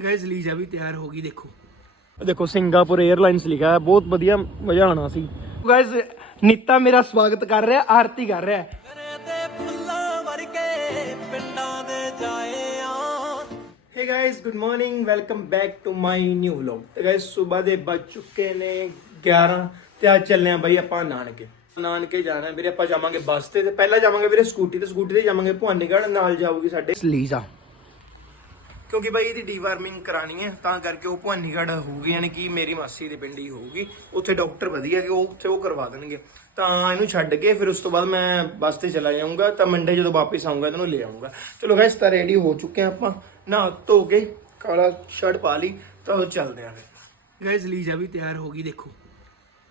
Guys Lisa ਵੀ ਤਿਆਰ ਹੋ ਗਈ ਦੇਖੋ। ਦੇਖੋ ਸਿੰਗਾਪੁਰ 에ਅਰਲਾਈਨਸ ਲਿਖਿਆ ਹੈ ਬਹੁਤ ਵਧੀਆ ਮਜ਼ਾ ਆਣਾ ਸੀ। ਗਾਇਸ ਨੀਤਾ ਮੇਰਾ ਸਵਾਗਤ ਕਰ ਰਿਹਾ ਆਰਤੀ ਕਰ ਰਿਹਾ ਹੇ। Guys good morning welcome back to my new vlog ਤੇ ਗਾਇਸ ਸਵੇਰ ਦੇ ਵੱਜ ਚੁੱਕੇ ਨੇ 11 ਤੇ ਅੱਜ ਚੱਲੇ ਆ ਬਾਈ ਆਪਾਂ ਨਾਨਕੇ। ਨਾਨਕੇ ਜਾਣਾ ਵੀਰੇ ਆਪਾਂ ਜਾਵਾਂਗੇ ਬੱਸ ਤੇ ਤੇ ਪਹਿਲਾਂ ਜਾਵਾਂਗੇ ਵੀਰੇ ਸਕੂਟੀ ਤੇ ਸਕੂਟੀ ਤੇ ਜਾਵਾਂਗੇ ਭਵਾਨੀਗੜ੍ਹ ਨਾਲ ਜਾਊਗੀ ਸਾਡੇ। ਲੀਜ਼ਾ ਕਿਉਂਕਿ ਬਾਈ ਇਹਦੀ ਡੀਵਾਰਮਿੰਗ ਕਰਾਣੀ ਹੈ, ਤਾਂ ਕਰਕੇ ਉਹ ਭਵਾਨੀਗੜ੍ਹ ਹੋਊਗੀ, ਯਾਨੀ ਕਿ ਮੇਰੀ ਮਾਸੀ ਦੇ ਪਿੰਡ ਹੀ ਹੋਊਗੀ। ਉੱਥੇ ਡਾਕਟਰ ਵਧੀਆ ਕਿ ਉਹ ਉੱਥੇ ਉਹ ਕਰਵਾ ਦੇਣਗੇ। ਤਾਂ ਇਹਨੂੰ ਛੱਡ ਕੇ ਫਿਰ ਉਸ ਤੋਂ ਬਾਅਦ ਮੈਂ ਬੱਸ ਤੇ ਚਲਾ ਜਾਊਂਗਾ, ਤਾਂ ਮੰਡੇ ਜਦੋਂ ਵਾਪਸ ਆਊਂਗਾ ਇਹਨੂੰ ਲੈ ਆਊਂਗਾ। ਚਲੋ ਗਾਇਸ ਤਾਂ ਰੈਡੀ ਹੋ ਚੁੱਕੇ ਹਾਂ ਆਪਾਂ। ਨਾ ਧੋ ਕੇ ਕਾਲਾ ਸ਼ਰਟ ਪਾ ਲਈ, ਤਾਂ ਉਹ ਚੱਲਦੇ ਆਂ ਫਿਰ। ਗਾਇਸ ਲੀਜ਼ਾ ਵੀ ਤਿਆਰ ਹੋ ਗਈ, ਦੇਖੋ।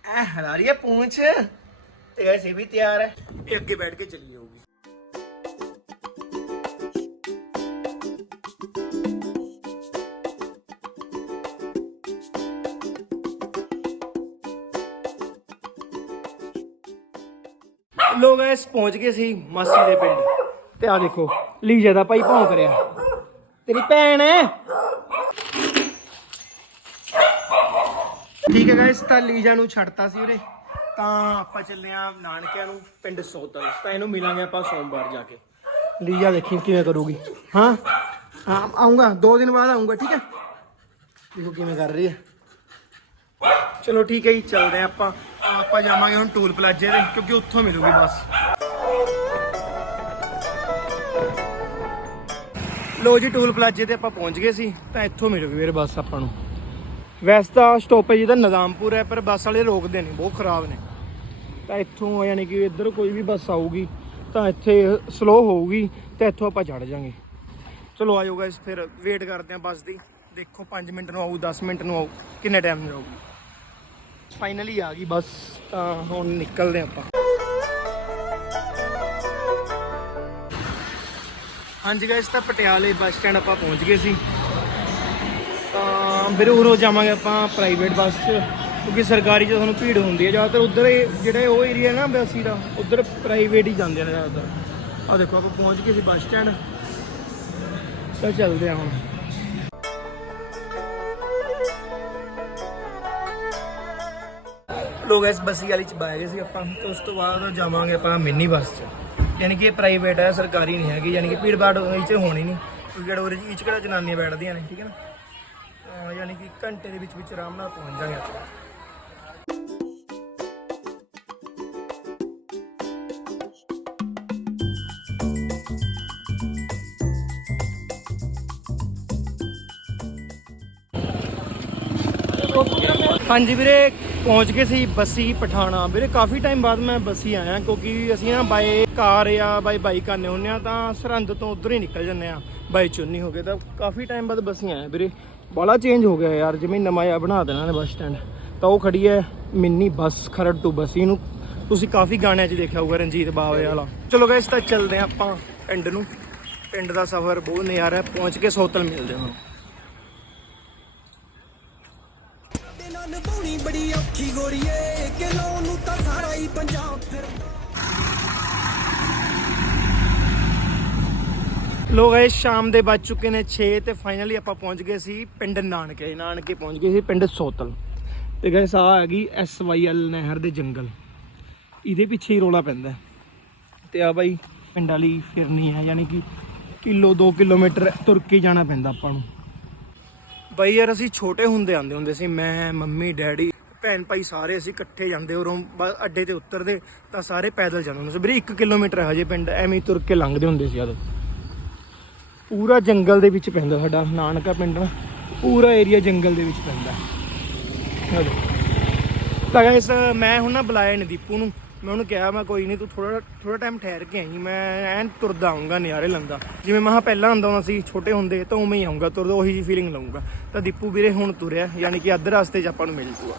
ਐ ਹਲਾ ਰਹੀ ਹੈ ਪੂੰਛ। ਤੇ ਗਾਇਸ ਇਹ ਵੀ ਤਿਆਰ ਹੈ। ਇਹ ਅੱਗੇ ਬੈਠ ਕੇ ਚਲੀ ਲੋਕ ਐਸ ਪਹੁੰਚ ਗਏ ਸੀ ਮਾਸੀ ਦੇ ਪਿੰਡ। ਤੇ ਆ ਦੇਖੋ ਲੀਜਾ ਦਾ ਭਾਈ ਭੌਂਕ ਰਿਹਾ। ਤੇਰੀ ਭੈਣ ਹੈ? ਠੀਕ ਹੈ ਗਾਇਸ ਤਾਂ ਲੀਜਾ ਨੂੰ ਛੱਡਤਾ ਸੀ ਉਹਨੇ। ਤਾਂ ਆਪਾਂ ਚੱਲੇ ਆ ਨਾਨਕਿਆਂ ਨੂੰ ਪਿੰਡ ਸੋਤਲ। ਤਾਂ ਇਹਨੂੰ ਮਿਲਾਂਗੇ ਆਪਾਂ ਸੋਮਵਾਰ ਜਾ ਕੇ। ਲੀਜਾ ਦੇਖੀ ਕਿਵੇਂ ਕਰੂਗੀ। ਹਾਂ? ਹਾਂ ਆਉਂਗਾ ਦੋ ਦਿਨ ਬਾਅਦ ਆਉਂਗਾ ਠੀਕ ਹੈ? ਦੇਖੋ ਕਿਵੇਂ ਕਰ ਰਹੀ ਹੈ। ਚਲੋ ਠੀਕ ਹੈ ਜੀ ਚੱਲਦੇ ਆਪਾਂ। ਆਪਾਂ ਜਾਵਾਂਗੇ ਹੁਣ ਟੂਲ ਪਲਾਜੇ ਤੇ, ਕਿਉਂਕਿ ਉੱਥੋਂ ਮਿਲੂਗੀ ਬੱਸ। ਲੋ ਜੀ, ਟੂਲ ਪਲਾਜੇ ਤੇ ਆਪਾਂ ਪਹੁੰਚ ਗਏ ਸੀ, ਤਾਂ ਇੱਥੋਂ ਮਿਲੂਗੀ ਵੀਰੇ ਬੱਸ ਆਪਾਂ ਨੂੰ। ਵੈਸੇ ਤਾਂ ਸਟਾਪੇਜ ਦਾ ਨਿਜ਼ਾਮਪੁਰ ਹੈ, ਪਰ ਬੱਸ ਵਾਲੇ ਰੋਕਦੇ ਨੇ ਬਹੁਤ ਖਰਾਬ ਨੇ। ਤਾਂ ਇੱਥੋਂ ਯਾਨੀ ਕਿ ਇੱਧਰ ਕੋਈ ਵੀ ਬੱਸ ਆਊਗੀ, ਤਾਂ ਇੱਥੇ ਸਲੋ ਹੋਊਗੀ, ਤੇ ਇੱਥੋਂ ਆਪਾਂ ਚੜ ਜਾਾਂਗੇ। ਚਲੋ, ਆਜੋ ਗਾਇਸ ਫਿਰ ਵੇਟ ਕਰਦੇ ਆਂ ਬੱਸ ਦੀ। ਦੇਖੋ 5 ਮਿੰਟ ਨੂੰ ਆਊ 10 ਮਿੰਟ ਨੂੰ ਆਊ, ਕਿੰਨੇ ਟਾਈਮ ਨੂੰ ਆਊਗੀ। ਫਾਈਨਲੀ ਆ ਗਈ, ਬੱਸ, ਤਾਂ ਹੁਣ ਨਿਕਲਦੇ ਆਪਾਂ। ਹਾਂਜੀ ਗਾਇਸ ਤਾਂ ਪਟਿਆਲੇ ਬੱਸ ਸਟੈਂਡ ਆਪਾਂ ਪਹੁੰਚ ਗਏ ਸੀ। ਤਾਂ ਵੀਰੇ ਜਾਵਾਂਗੇ ਆਪਾਂ ਪ੍ਰਾਈਵੇਟ ਬੱਸ 'ਚ, ਕਿਉਂਕਿ ਸਰਕਾਰੀ 'ਚ ਤੁਹਾਨੂੰ ਭੀੜ ਹੁੰਦੀ ਹੈ। ਜ਼ਿਆਦਾਤਰ ਉਧਰ ਜਿਹੜਾ ਉਹ ਏਰੀਆ ਨਾ ਬਸੀ ਦਾ, ਉਧਰ ਪ੍ਰਾਈਵੇਟ ਹੀ ਜਾਂਦੇ ਨੇ ਜ਼ਿਆਦਾਤਰ। ਆ ਦੇਖੋ, ਆਪਾਂ ਪਹੁੰਚ ਗਏ ਸੀ ਬੱਸ ਸਟੈਂਡ ਤਾਂ ਚੱਲਦੇ ਆ ਹੁਣ। ਲੋਕ ਇਸ ਬੱਸੀ ਵਾਲੀ ਚ ਬਹਿ ਗਏ ਸੀ, ਆਪਾਂ ਤੇ ਉਸ ਤੋਂ ਬਾਅਦ ਜਾਵਾਂਗੇ ਆਪਾਂ ਮਿੰਨੀ ਬੱਸ ਚ। ਯਾਨੀ ਕਿ ਇਹ ਪ੍ਰਾਈਵੇਟ ਹੈ ਸਰਕਾਰੀ ਨਹੀਂ ਹੈਗੀ, ਯਾਨੀ ਕਿ ਭੀੜ ਭਾੜ ਇਹ ਚ ਹੋਣੀ ਨਹੀਂ। ਕਿਉਂਕਿ ਉਹਦੇ ਚ ਕਿਹੜਾ ਜਨਾਨੀਆਂ ਬੈਠਦੀਆਂ ਨੇ, ਠੀਕ ਹੈ ਨਾ? ਯਾਨੀ ਕਿ ਘੰਟੇ ਦੇ ਵਿੱਚ ਵਿੱਚ ਆਰਾਮ ਨਾਲ ਪਹੁੰਚ ਜਾਵਾਂਗੇ ਆਪਾਂ। ਹਾਂਜੀ ਵੀਰੇ ਪਹੁੰਚ ਗਏ ਸੀ ਬੱਸੀ ਪਠਾਣਾ। ਵੀਰੇ, ਕਾਫੀ ਟਾਈਮ ਬਾਅਦ ਮੈਂ ਬੱਸੀ ਆਇਆ ਕਿਉਂਕਿ ਅਸੀਂ ਨਾ ਬਾਈ ਕਾਰ ਜਾਂ ਬਾਈ ਬਾਈਕ ਆਨੇ ਹੁੰਨੇ ਆ ਤਾਂ ਸਰਹੰਦ ਤੋਂ ਉਧਰ ਹੀ ਨਿਕਲ ਜੰਨੇ ਆ ਬਾਈ ਚੁੰਨੀ ਹੋ ਗਏ ਤਾਂ ਕਾਫੀ ਟਾਈਮ ਬਾਅਦ ਬੱਸੀ ਆਇਆ ਵੀਰੇ। ਬੜਾ ਚੇਂਜ ਹੋ ਗਿਆ ਯਾਰ, ਜਿਵੇਂ ਨਵਾਂ ਜਿਹਾ ਬਣਾ ਦੇਣਾ ਨੇ ਬੱਸ ਸਟੈਂਡ ਤਾਂ ਉਹ ਖੜੀ ਹੈ ਮਿੰਨੀ ਬੱਸ, ਖਰੜ ਤੋਂ ਬੱਸੀ। ਨੂੰ ਤੁਸੀਂ ਕਾਫੀ ਗਾਣਿਆਂ 'ਚ ਦੇਖਿਆ ਹੋਊਗਾ, ਰਣਜੀਤ ਬਾਵੇ ਵਾਲਾ। ਚਲੋ ਗਾਇਸ ਤਾਂ ਚੱਲਦੇ ਆ ਆਪਾਂ ਪਿੰਡ ਨੂੰ। ਪਿੰਡ ਦਾ ਸਫ਼ਰ ਬਹੁਤ ਨਜ਼ਾਰਾ ਪਹੁੰਚ ਕੇ ਸੋਤਲ ਮਿਲਦੇ ਹਾਂ ਬੜੀ ਔਖੀ ਗੋਰੀਏ ਕਿ ਨੂੰ ਤਾਂ ਸਾਰਾ ਹੀ ਪੰਜਾਬ ਫਿਰਦਾ ਲੋਕ ਇਹ ਸ਼ਾਮ ਦੇ ਵੱਜ ਚੁੱਕੇ ਨੇ 6 ਤੇ ਫਾਈਨਲੀ ਆਪਾਂ ਪਹੁੰਚ ਗਏ ਸੀ ਪਿੰਡ ਨਾਨਕੇ। ਨਾਨਕੇ ਪਹੁੰਚ ਗਏ ਸੀ ਪਿੰਡ ਸੋਤਲ। ਤੇ ਗਏ ਆ ਹੈਗੀ ਐਲ ਨਹਿਰ ਦੇ ਜੰਗਲ। ਇਹਦੇ ਪਿੱਛੇ ਹੀ ਰੋਲਾ ਪੈਂਦਾ। ਤੇ ਆ ਬਾਈ, ਪਿੰਡ ਵਾਲੀ ਫਿਰਨੀ ਹੈ, ਯਾਨੀ ਕਿ ਕਿਲੋ 2 ਕਿਲੋਮੀਟਰ ਤੁਰ ਕੇ ਜਾਣਾ ਪੈਂਦਾ ਆਪਾਂ ਨੂੰ। ਬਾਈ ਯਾਰ ਅਸੀਂ ਛੋਟੇ ਹੁੰਦੇ ਆਂਦੇ ਹੁੰਦੇ ਸੀ, ਮੈਂ, ਮੰਮੀ, ਡੈਡੀ, ਭੈਣ ਭਾਈ ਸਾਰੇ ਅਸੀਂ ਇਕੱਠੇ ਜਾਂਦੇ ਉਰੋਂ ਬ- ਅੱਡੇ ਤੇ ਉਤਰਦੇ ਤਾਂ ਸਾਰੇ ਪੈਦਲ ਜਾਂਦੇ ਹੁੰਦੇ ਸੀ। ਵੀਰੇ 1 ਕਿਲੋਮੀਟਰ ਹੈ ਹਜੇ ਪਿੰਡ, ਐਵੇਂ ਹੀ ਤੁਰ ਕੇ ਲੰਘਦੇ ਹੁੰਦੇ ਸੀ ਯਾਰ। ਪੂਰਾ ਜੰਗਲ ਦੇ ਵਿੱਚ ਪੈਂਦਾ ਸਾਡਾ, ਨਾਨਕਾ ਪਿੰਡ ਨਾ, ਪੂਰਾ ਏਰੀਆ ਜੰਗਲ ਦੇ ਵਿੱਚ ਪੈਂਦਾ। ਤਾਂ ਗਾਇਸ ਮੈਂ ਹੁਣ ਨਾ ਬੁਲਾਇਆ ਨੇ ਦੀਪੂ ਨੂੰ। ਮੈਂ ਉਹਨੂੰ ਕਿਹਾ, ਮੈਂ ਕੋਈ ਨਹੀਂ ਤੂੰ ਥੋੜਾ ਥੋੜਾ ਟਾਈਮ ਠਹਿਰ ਕੇ ਆਈ। ਮੈਂ ਐਨ ਤੁਰਦਾ ਆਉਂਗਾ ਨਿਆਰੇ ਲੰਦਾ ਜਿਵੇਂ ਮੈਂ ਕਿਹਾ, ਪਹਿਲਾਂ ਆਉਂਦਾ ਹੁੰਦਾ ਸੀ, ਛੋਟੇ ਹੁੰਦੇ, ਤਾਂ ਉਵੇਂ ਹੀ ਆਉਂਗਾ ਤੁਰਦਾ, ਉਹੀ ਜੀ ਫੀਲਿੰਗ ਲਵਾਂਗਾ ਤਾਂ ਦੀਪੂ ਵੀਰੇ ਹੁਣ ਤੁਰਿਆ, ਯਾਨੀ ਕਿ ਅੱਧ ਰਸਤੇ 'ਚ ਆਪਾਂ ਨੂੰ ਮਿਲ ਜੂਗਾ।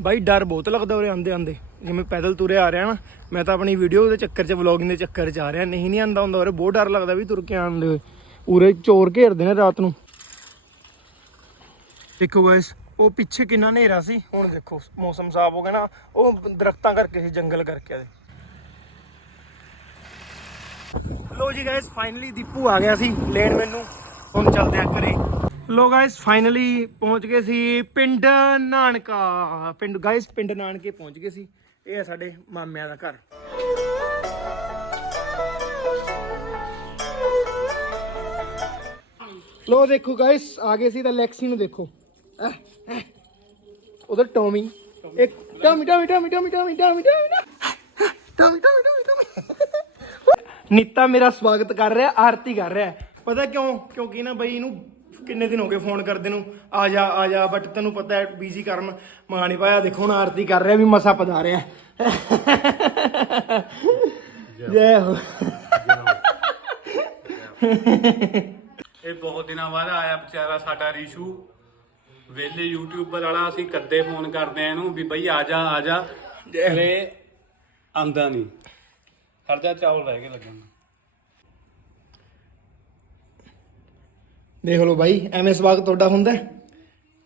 ਬਾਈ, ਡਰ ਬਹੁਤ ਲੱਗਦਾ ਉਰੇ ਆਂਦੇ ਆਂਦੇ ਜਿਵੇਂ ਪੈਦਲ ਤੁਰੇ ਆ ਰਿਹਾ ਨਾ, ਮੈਂ ਤਾਂ ਆਪਣੀ ਵੀਡੀਓ ਦੇ ਚੱਕਰ 'ਚ ਵਲੌਗਿੰਗ ਦੇ ਚੱਕਰ 'ਚ ਆ ਰਿਹਾ। ਨਹੀਂ ਨਹੀਂ ਆਂਦਾ ਹੁੰਦਾ ਉਰੇ, ਬਹੁਤ ਡਰ ਲੱਗਦਾ ਵੀ ਤੁਰ ਕੇ ਆਉਂਦੇ ਹੋਏ ਉਰੇ ਚੋਰ ਘੇਰਦੇ ਨੇ ਰਾਤ ਨੂੰ। ਦੇਖੋ ਗਾਇਸ ਉਹ ਪਿੱਛੇ ਕਿੰਨਾ ਹਨੇਰਾ ਸੀ? ਹੁਣ ਦੇਖੋ, ਮੌਸਮ ਸਾਫ਼ ਹੋ ਗਿਆ ਨਾ, ਉਹ ਦਰਖਤਾਂ ਕਰਕੇ ਸੀ, ਜੰਗਲ ਕਰਕੇ ਇਹਦੇ ਲੋ ਜੀ ਗਾਇਸ ਫਾਈਨਲੀ ਦੀਪੂ ਆ ਗਿਆ ਸੀ ਲੈਣ ਮੈਨੂੰ। ਹੁਣ ਚੱਲਦੇ ਆ ਘਰੇ। ਲੋ ਗਾਇਸ ਫਾਈਨਲੀ ਪਹੁੰਚ ਗਏ ਸੀ ਪਿੰਡ ਨਾਨਕਾ। ਪਿੰਡ ਗਾਇਸ ਪਿੰਡ ਨਾਨਕੇ ਪਹੁੰਚ ਗਏ ਸੀ। ਇਹ ਹੈ ਸਾਡੇ ਮਾਮਿਆਂ ਦਾ ਘਰ। ਲੋ ਦੇਖੋ ਗਾਇਸ ਆ ਗਏ ਸੀ ਤਾਂ ਲੈਕਸੀ ਨੂੰ ਦੇਖੋ। ਉਧਰ ਟੋਮੀ। ਇੱਕ, Tommy Tommy Tommy Tommy Tommy Tommy Tommy Tommy. Tommy Neeta ਮੇਰਾ ਸਵਾਗਤ ਕਰ ਰਿਹਾ, ਆਰਤੀ ਕਰ ਰਿਹਾ। ਪਤਾ ਕਿਉਂ? ਕਿਉਂਕਿ ਨਾ ਬਈ ਇਹਨੂੰ ਕਿੰਨੇ ਦਿਨ ਹੋ ਗਏ ਫੋਨ ਕਰਦੇ ਨੂੰ। ਆ ਜਾ ਆ ਜਾ ਬਟ ਤੈਨੂੰ ਪਤਾ ਹੈ ਬੀਜ਼ੀ ਕਰਨ ਮਾਂ ਨਹੀਂ ਪਾਇਆ। ਦੇਖੋ ਹੁਣ ਆਰਤੀ ਕਰ ਰਿਹਾ ਵੀ ਮਸਾ ਪਧਾ ਰਿਹਾ। ਜੈ ਹੋ। ਇਹ ਬਹੁਤ ਦਿਨਾਂ ਬਾਅਦ ਆਇਆ ਵਿਚਾਰਾ ਸਾਡਾ ਰੀਸ਼ੂ। ਵੇਲੇ ਯੂਟਿਊਬਰ ਵਾਲਾ ਅਸੀਂ ਕੱਦੇ ਫੋਨ ਕਰਦੇ ਆ ਇਹਨੂੰ ਵੀ ਬਈ ਆ ਜਾ ਆ ਜਾ। ਤੇ ਆਂਦਾ ਨਹੀਂ। ਖਰਚਾ ਚਾਵਲ ਰਹਿ ਗਏ ਲੱਗਣ। ਦੇਖ ਲਓ ਬਾਈ ਐਵੇਂ ਸਵਾਗਤ ਤੁਹਾਡਾ ਹੁੰਦਾ ਹੈ?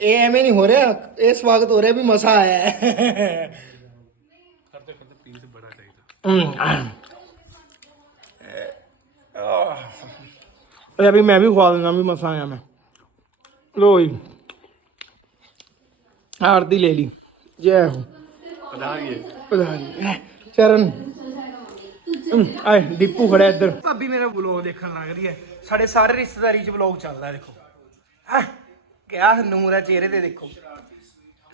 ਇਹ ਐਵੇਂ ਨਹੀਂ ਹੋ ਰਿਹਾ ਇਹ ਸਵਾਗਤ ਹੋ ਰਿਹਾ ਵੀ ਮਸਾ ਆਇਆ ਹੈ। ਕਰਦੇ ਕਰਦੇ ਪੀਸ ਬੜਾ ਚਾਹੀਦਾ ਅਰੇ ਅਭੀ ਮੈਂ ਵੀ ਖਵਾ ਦਿੰਦਾ ਵੀ ਮਸਾ ਆਇਆ ਮੈਂ। ਲੋ ਜੀ। ਆਰਤੀ ਲੈ ਲਈ। ਜੈ ਹੋ। ਵਧਾਈਏ ਪਧਾਨੀ ਚਰਨ। ਆਏ ਦੀਪੂ ਖੜਾ ਇੱਧਰ। ਭਾਬੀ ਮੇਰਾ ਵਲੌਗ ਦੇਖਣ ਲੱਗ ਰਹੀ ਹੈ। ਸਾਡੇ ਸਾਰੇ ਰਿਸ਼ਤੇਦਾਰੀ 'ਚ ਵਲੌਗ ਚੱਲਦਾ ਦੇਖੋ। ਹਾਂ? ਕਿਆ ਨੂਰ ਹੈ ਚਿਹਰੇ ਤੇ ਦੇਖੋ।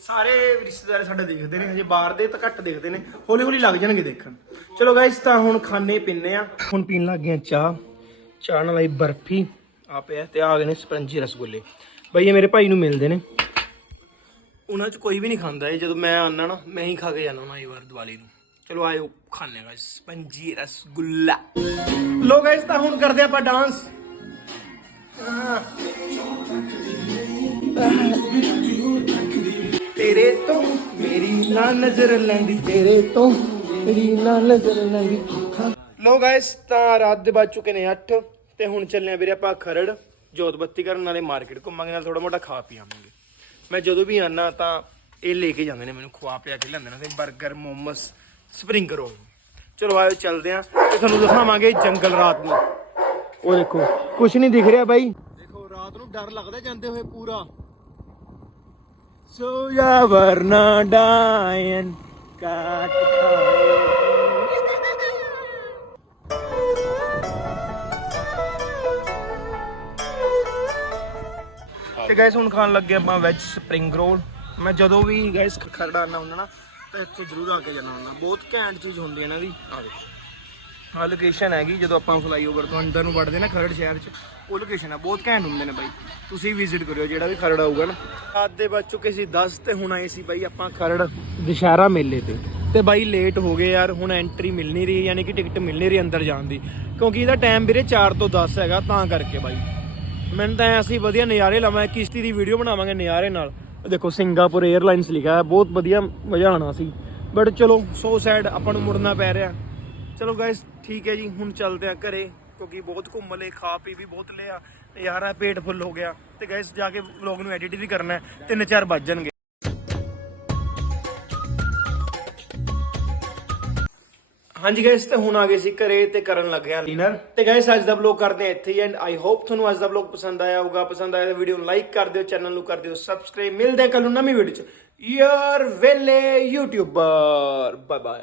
ਸਾਰੇ ਰਿਸ਼ਤੇਦਾਰ ਸਾਡੇ ਦੇਖਦੇ ਨੇ ਹਜੇ ਬਾਹਰ ਦੇ ਤਾਂ ਘੱਟ ਦੇਖਦੇ ਨੇ। ਹੌਲੀ ਹੌਲੀ ਲੱਗ ਜਾਣਗੇ ਦੇਖਣ। ਚਲੋ ਗਾਇਸ ਤਾਂ ਹੁਣ ਖਾਣੇ ਪੀਣੇ ਆ ਹੁਣ ਪੀਣ ਲੱਗ ਗਏ ਆ ਚਾਹ। ਚਾਹ ਨਾਲ ਆਈ ਬਰਫੀ। ਆ ਪਿਆ ਤੇ ਆ ਗਏ ਨੇ ਸਪੰਜੀ ਰਸਗੁੱਲੇ। ਬਈ ਇਹ ਮੇਰੇ ਭਾਈ ਨੂੰ ਮਿਲਦੇ ਨੇ। ਉਹਨਾਂ ਚ ਕੋਈ ਵੀ ਨਹੀਂ ਖਾਂਦਾ ਇਹ, ਜਦੋਂ ਮੈਂ ਆਨਾ ਨਾ, ਮੈਂ ਹੀ ਖਾ ਕੇ ਜਾਣਾ ਉਹਨਾਂ ਇਹ ਵਾਰ ਦੀਵਾਲੀ ਨੂੰ। ਚਲੋ ਆਇਓ ਖਾਣੇ ਗਾਇਸ ਸਪੰਜੀ, ਰਸਗੁੱਲਾ। ਲੋ ਗਾਇਸ ਤਾਂ ਹੁਣ ਕਰਦੇ ਆਪਾਂ ਡਾਂਸ ਤੇਰੇ ਤੋਂ ਮੇਰੀ ਨਾ ਨਜ਼ਰ ਲੈਂਦੀ, ਤੇਰੇ ਤੋਂ ਮੇਰੀ ਨਾ ਨਜ਼ਰ ਲੈਂਦੀ। ਲੋ ਗਾਇਸ ਤਾਂ ਰਾਤ ਦੇ ਵੱਜ ਚੁੱਕੇ ਨੇ 8 ਤੇ ਹੁਣ ਚੱਲੇ ਆ ਵੀਰੇ ਆਪਾਂ ਖਰੜ, ਜੋਤ ਬੱਤੀ ਕਰਨ, ਨਾਲੇ ਮਾਰਕੀਟ ਘੁੰਮਾਂਗੇ, ਨਾਲ ਥੋੜਾ ਮੋਟਾ ਖਾ ਪੀ ਆਵਾਂਗੇ। ਮੈਂ ਜਦੋਂ ਵੀ ਆਨਾ ਤਾਂ ਇਹ ਲੈ ਕੇ ਜਾਂਦੇ ਨੇ ਮੈਨੂੰ ਖਵਾ ਪਿਆ ਕੇ ਲੈਂਦੇ ਨੇ ਤੇ 버ਗਰ ਮੋਮਸ ਸਪਰਿੰਗ ਰੋਲ। ਚਲੋ ਆਇਓ ਚੱਲਦੇ ਆ ਤੇ ਤੁਹਾਨੂੰ ਦਿਖਾਵਾਂਗੇ ਜੰਗਲ ਰਾਤ ਨੂੰ। ਉਹ ਦੇਖੋ ਕੁਝ ਨਹੀਂ ਦਿਖ ਰਿਹਾ ਬਾਈ। ਦੇਖੋ ਰਾਤ ਨੂੰ ਡਰ ਲੱਗਦਾ ਜਾਂਦੇ ਹੋਏ ਪੂਰਾ। ਸੋ ਜਾ ਵਰਨਾ ਡਾਇਨ ਕਾਟ ਖਾਏ ਤੇ ਗਾਇਸ ਹੁਣ ਖਾਣ ਲੱਗੇ ਆਪਾਂ ਵੈਜ ਸਪਰਿੰਗ ਰੋਲ ਮੈਂ ਜਦੋਂ ਵੀ ਗਾਇਸ ਖਰੜਾ ਆਣਾ ਹੁੰਦਾ ਨਾ, ਤਾਂ ਇੱਥੋਂ ਜ਼ਰੂਰ ਆ ਕੇ ਜਾਣਾ ਹੁੰਦਾ। ਬਹੁਤ ਘੈਂਟ ਚੀਜ਼ ਹੁੰਦੀ ਹੈ ਇਹਨਾਂ ਦੀ ਆ ਦੇਖੋ ਆ ਲੋਕੇਸ਼ਨ ਹੈਗੀ, ਜਦੋਂ ਆਪਾਂ ਫਲਾਈਓਵਰ ਤੋਂ ਅੰਦਰ ਨੂੰ ਵੜਦੇ ਨਾ ਖਰੜ ਸ਼ਹਿਰ 'ਚ, ਉਹ ਲੋਕੇਸ਼ਨ ਆ। ਬਹੁਤ ਘੈਂਟ ਹੁੰਦੇ ਨੇ ਬਾਈ। ਤੁਸੀਂ ਵਿਜ਼ਿਟ ਕਰਿਓ, ਜਿਹੜਾ ਵੀ ਖਰੜ ਆਊਗਾ ਨਾ। ਰਾਤ ਦੇ ਵੱਜ ਚੁੱਕੇ ਸੀ 10 ਤੇ ਹੁਣ ਆਏ ਸੀ ਬਾਈ ਆਪਾਂ ਖਰੜ ਦੁਸ਼ਹਿਰਾ ਮੇਲੇ ਤੇ। ਤੇ ਬਾਈ ਲੇਟ ਹੋ ਗਏ ਯਾਰ, ਹੁਣ ਐਂਟਰੀ ਮਿਲ ਨਹੀਂ ਰਹੀ, ਯਾਨੀ ਕਿ ਟਿਕਟ ਮਿਲ ਨਹੀਂ ਰਹੀ ਅੰਦਰ ਜਾਣ ਦੀ। ਕਿਉਂਕਿ ਇਹਦਾ ਟਾਈਮ ਵੀਰੇ 4 ਤੋਂ 10 ਹੈਗਾ, ਤਾਂ ਕਰਕੇ ਬਾਈ। ਮੈਨੂੰ ਤਾਂ ਐਂ ਅਸੀਂ ਵਧੀਆ ਨਜ਼ਾਰੇ ਲਾਵਾਂ ਕਿਸ਼ਤੀ ਦੀ ਵੀਡੀਓ ਬਣਾਵਾਂਗੇ ਨਜ਼ਾਰੇ ਨਾਲ। ਦੇਖੋ, ਸਿੰਗਾਪੁਰ 에ਅਰਲਾਈਨਸ ਲਿਖਿਆ ਹੈ ਬਹੁਤ ਵਧੀਆ ਮਜ਼ਾ ਆਣਾ ਸੀ। ਬਟ ਚਲੋ ਸੋ ਸੈਡ ਆਪਾਂ ਨੂੰ ਮੁੜਨਾ ਪੈ ਰਿਹਾ। ਚਲੋ ਗਾਇਸ ਠੀਕ ਹੈ ਜੀ, ਹੁਣ ਚੱਲਦੇ ਆ ਘਰੇ, ਕਿਉਂਕਿ ਬਹੁਤ ਘੁੰਮ ਲਏ, ਖਾ ਪੀ ਵੀ ਬਹੁਤ ਲਿਆ, ਨਜ਼ਾਰਾ ਪੇਟ ਫੁੱਲ ਹੋ ਗਿਆ। ਤੇ ਗਾਇਸ ਜਾ ਕੇ ਵਲੌਗ ਨੂੰ ਐਡਿਟ ਵੀ ਕਰਨਾ ਹੈ, ਤਿੰਨ ਚਾਰ ਵੱਜ ਜਾਣਗੇ। ਹਾਂਜੀ ਗਾਇਸ ਤੇ ਹੁਣ ਆ ਗਏ ਸੀ ਘਰੇ ਤੇ ਕਰਨ ਲੱਗਿਆ ਡਿਨਰ ਤੇ ਗਾਇਸ ਅੱਜ ਦਾ ਵਲੌਗ ਕਰਦੇ ਆ ਇੱਥੇ ਹੀ ਐਂਡ ਆਈ ਹੋਪ ਤੁਹਾਨੂੰ ਅੱਜ ਦਾ ਵਲੌਗ ਪਸੰਦ ਆਇਆ ਹੋਊਗਾ। ਪਸੰਦ ਆਇਆ ਤਾਂ ਵੀਡੀਓ ਨੂੰ ਲਾਈਕ ਕਰ ਦਿਓ ਚੈਨਲ ਨੂੰ ਕਰ ਦਿਓ ਸਬਸਕ੍ਰਾਈਬ ਮਿਲਦੇ ਆ ਕੱਲ ਨੂੰ ਨਵੀਂ ਵੀਡੀਓ ਚ। ਯਾਰ ਵੇਲੇ ਯੂਟਿਊਬਰ ਬਾਏ ਬਾਏ